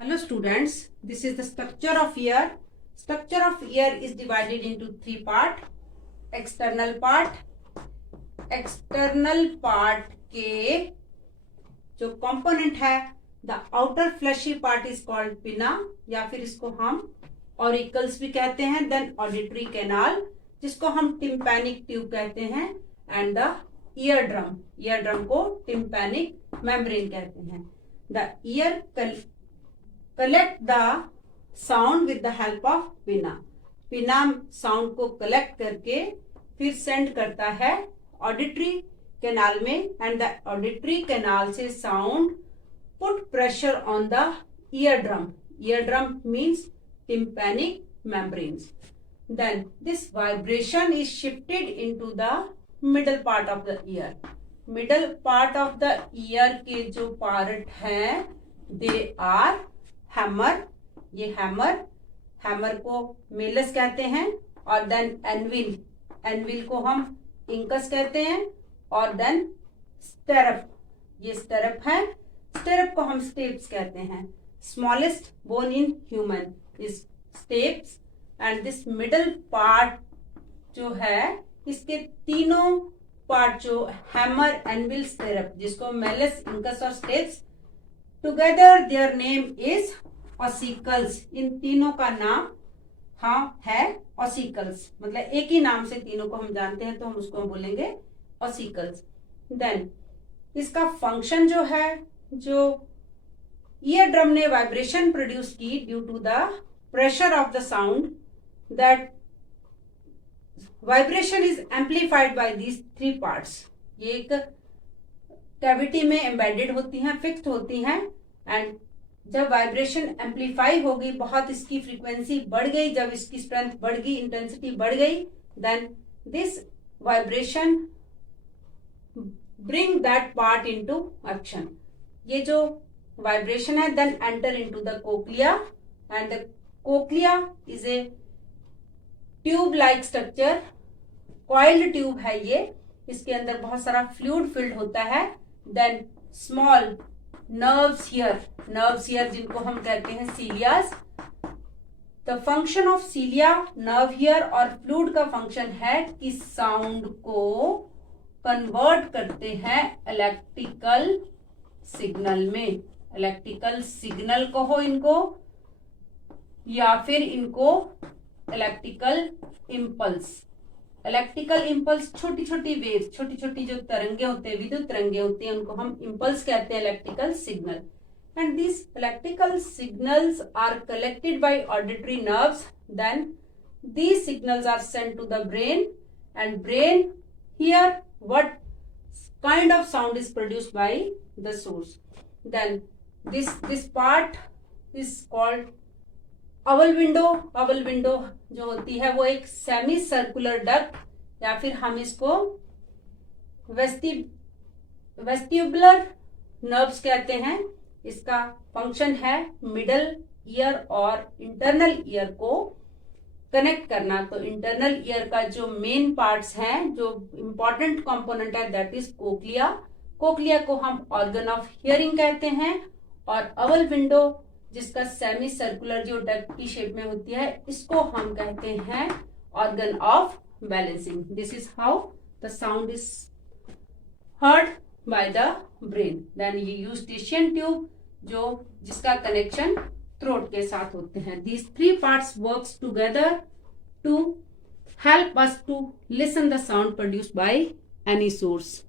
Hello students, this is the structure of ear. Structure of ear is divided into three parts. External part के जो component है, the outer flashy part is called pinna या फिर इसको हम auricles भी कहते हैं. देन ऑडिटरी कैनाल जिसको हम टिम्पैनिक ट्यूब कहते हैं. एंड द ईयर ड्रम को टिम्पैनिक मेम्ब्रेन कहते हैं. The ear collect the sound with the help of pinna sound को कलेक्ट करके फिर सेंड करता है ऑडिटरी कैनाल में. एंड द ऑडिटरी कैनाल से sound put pressure on the ear drum means tympanic membranes. Then this vibration is shifted into the middle part of the ear. Middle part of the ear के जो part हैं दे are hammer. ये hammer को malleus कहते हैं. और then anvil को हम इंकस कहते हैं. और देन स्टेरप, ये स्टेरप है. स्टेरप को हम स्टेप्स कहते हैं. Smallest bone in human is steps. And this middle part जो है इसके तीनों पार्ट जो हैमर एनविल स्टेरप जिसको मेलस इंकस और stapes together their name is ossicles. इन तीनों का नाम है ऑसिकल्स. मतलब एक ही नाम से तीनों को हम जानते हैं तो हम उसको बोलेंगे ऑसिकल्स. देन इसका फंक्शन जो है, जो ईयर ड्रम ने वाइब्रेशन प्रोड्यूस की due to the pressure of the sound, that vibration is amplified by these three parts. ये एक कैविटी में एम्बेडेड होती हैं, फिक्स्ड होती हैं. एंड जब वाइब्रेशन एम्पलीफाई हो गई, बहुत इसकी फ्रीक्वेंसी बढ़ गई, जब इसकी स्ट्रेंथ बढ़ गई, इंटेंसिटी बढ़ गई, then this vibration bring that part into action. ये जो वाइब्रेशन है then enter into the cochlea. And the cochlea is a tube like structure. Coiled tube है ये. इसके अंदर बहुत सारा फ्लूइड फिल्ड होता है. देन स्मॉल नर्व्स हियर जिनको हम कहते हैं सीलियास. The function of सीलिया, nerve here और फ्लूइड का फंक्शन है कि साउंड को कन्वर्ट करते हैं इलेक्ट्रिकल सिग्नल में. इलेक्ट्रिकल सिग्नल कहो इनको या फिर इनको इलेक्ट्रिकल इम्पल्स. इलेक्ट्रिकल इम्पल्स छोटी छोटी वेव्स, छोटी छोटी जो तरंगे होते हैं, विद्युत तरंगे होती हैं, उनको हम इम्पल्स कहते हैं, electrical signal. And this electrical signals are collected by auditory nerves. Then these signals are sent to the brain and brain here what kind of sound is produced by the source. Then this part is called aval window जो होती है वो एक semi circular duct या फिर हम इसको vestibular nerves कहते हैं. इसका फंक्शन है मिडल ईयर और इंटरनल ईयर को कनेक्ट करना. तो इंटरनल ईयर का जो मेन पार्ट्स हैं, जो इंपॉर्टेंट कंपोनेंट है, दैट इज कोक्लिया. कोक्लिया को हम ऑर्गन ऑफ हियरिंग कहते हैं. और अवल विंडो जिसका सेमी सर्कुलर जो डक्ट की शेप में होती है, इसको हम कहते हैं organ of balancing. This is how the sound is heard by the brain. Then ये यूस्टेशियन ट्यूब जिसका कनेक्शन थ्रोट के साथ होते हैं. These three parts works together to help us to listen the sound produced by any source.